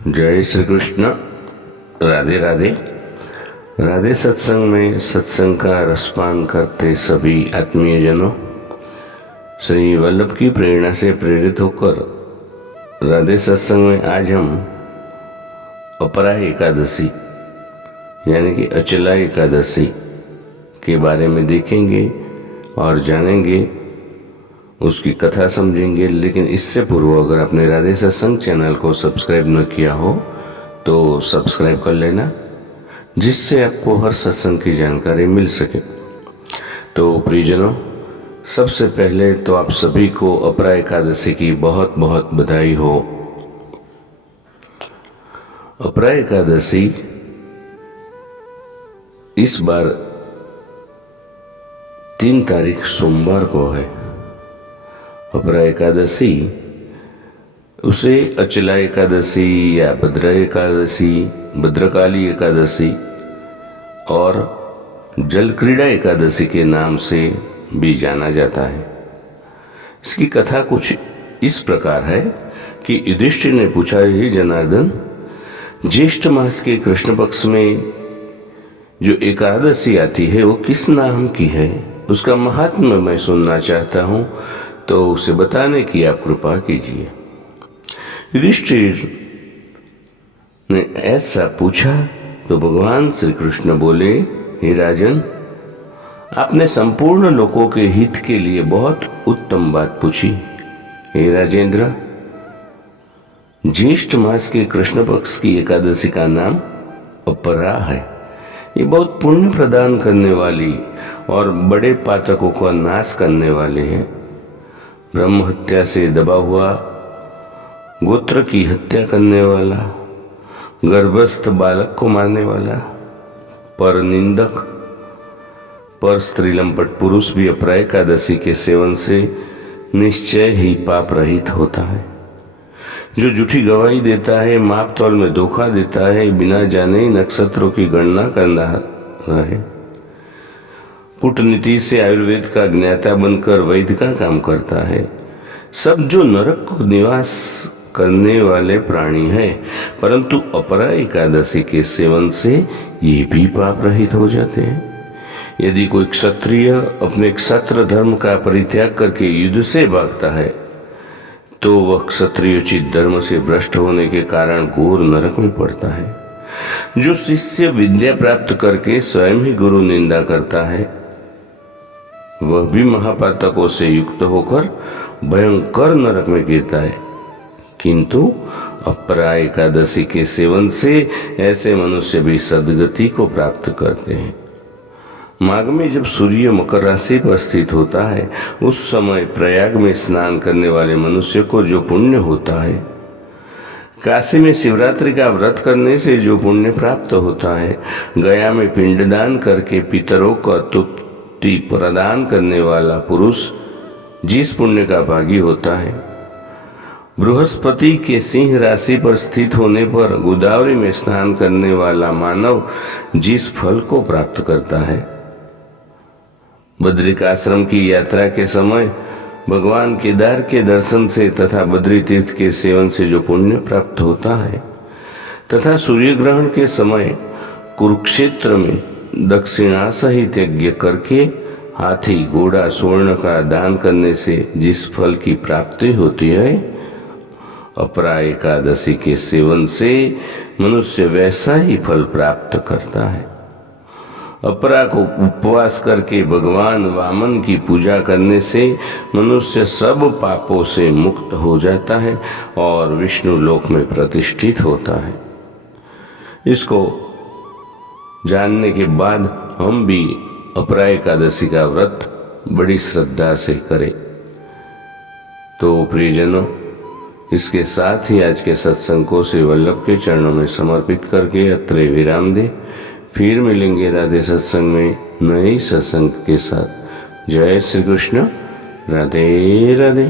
जय श्री कृष्ण। राधे राधे। राधे सत्संग में सत्संग का रसपान करते सभी आत्मीय जनों, श्री वल्लभ की प्रेरणा से प्रेरित होकर राधे सत्संग में आज हम अपरा एकादशी यानी कि अचला एकादशी के बारे में देखेंगे और जानेंगे, उसकी कथा समझेंगे। लेकिन इससे पूर्व अगर आपने राधे सत्संग चैनल को सब्सक्राइब न किया हो तो सब्सक्राइब कर लेना, जिससे आपको हर सत्संग की जानकारी मिल सके। तो प्रियजनों, सबसे पहले तो आप सभी को अपरा एकादशी की बहुत बहुत बधाई हो। अपरा एकादशी इस बार 3 तारीख सोमवार को है। अपरा एकादशी उसे अचला एकादशी या भद्र एकादशी, भद्रकाली एकादशी और जल क्रीड़ा एकादशी के नाम से भी जाना जाता है। इसकी कथा कुछ इस प्रकार है कि युधिष्ठिर ने पूछा, हे जनार्दन, ज्येष्ठ मास के कृष्ण पक्ष में जो एकादशी आती है वो किस नाम की है? उसका महात्म्य मैं सुनना चाहता हूँ, तो उसे बताने की आप कृपा कीजिए। युधिष्ठिर ने ऐसा पूछा तो भगवान श्री कृष्ण बोले, हे राजन, आपने संपूर्ण लोकों के हित के लिए बहुत उत्तम बात पूछी। हे राजेंद्र, ज्येष्ठ मास के कृष्ण पक्ष की एकादशी का नाम अपरा है। ये बहुत पुण्य प्रदान करने वाली और बड़े पातकों का नाश करने वाले हैं। ब्रह्म हत्या से दबा हुआ, गोत्र की हत्या करने वाला, गर्भस्थ बालक को मारने वाला, पर निंदक, पर स्त्रीलंपट पुरुष भी अपरा एकादशी के सेवन से निश्चय ही पाप रहित होता है। जो झूठी गवाही देता है, माप तौल में धोखा देता है, बिना जाने ही नक्षत्रों की गणना करना है, कूटनीति से आयुर्वेद का ज्ञाता बनकर वैद्य का काम करता है, सब जो नरक को निवास करने वाले प्राणी हैं, परंतु अपरा एकादशी के सेवन से ये भी पाप रहित हो जाते हैं। यदि कोई क्षत्रिय अपने क्षत्र धर्म का परित्याग करके युद्ध से भागता है तो वह क्षत्रियोचित धर्म से भ्रष्ट होने के कारण घोर नरक में पड़ता है। जो शिष्य विद्या प्राप्त करके स्वयं ही गुरु निंदा करता है, वह भी महापातकों से युक्त होकर भयंकर नरक में गिरता है। किंतु अपरा एकादशी के सेवन से ऐसे मनुष्य भी सद्गति को प्राप्त करते हैं। माघ में जब सूर्य मकर राशि पर स्थित होता है, उस समय प्रयाग में स्नान करने वाले मनुष्य को जो पुण्य होता है, काशी में शिवरात्रि का व्रत करने से जो पुण्य प्राप्त होता है, गया में पिंडदान करके पितरों का तृप्ति प्रदान करने वाला पुरुष जिस पुण्य का भागी होता है, बृहस्पति के सिंह राशि पर स्थित होने पर गोदावरी में स्नान करने वाला मानव जिस फल को प्राप्त करता है, बद्रिकाश्रम की यात्रा के समय भगवान केदार के दर्शन से तथा बद्री तीर्थ के सेवन से जो पुण्य प्राप्त होता है, तथा सूर्य ग्रहण के समय कुरुक्षेत्र में दक्षिणा सहित यज्ञ करके हाथी, घोड़ा, स्वर्ण का दान करने से जिस फल की प्राप्ति होती है, अपरा एकादशी के सेवन से मनुष्य वैसा ही फल प्राप्त करता है। अपरा को उपवास करके भगवान वामन की पूजा करने से मनुष्य सब पापों से मुक्त हो जाता है और विष्णु लोक में प्रतिष्ठित होता है। इसको जानने के बाद हम भी अपरा एकादशी का व्रत बड़ी श्रद्धा से करें। तो प्रियजनों, इसके साथ ही आज के सत्संग को श्री वल्लभ के चरणों में समर्पित करके अत्रे विराम दे। फिर मिलेंगे राधे सत्संग में नए सत्संग के साथ। जय श्री कृष्ण। राधे राधे।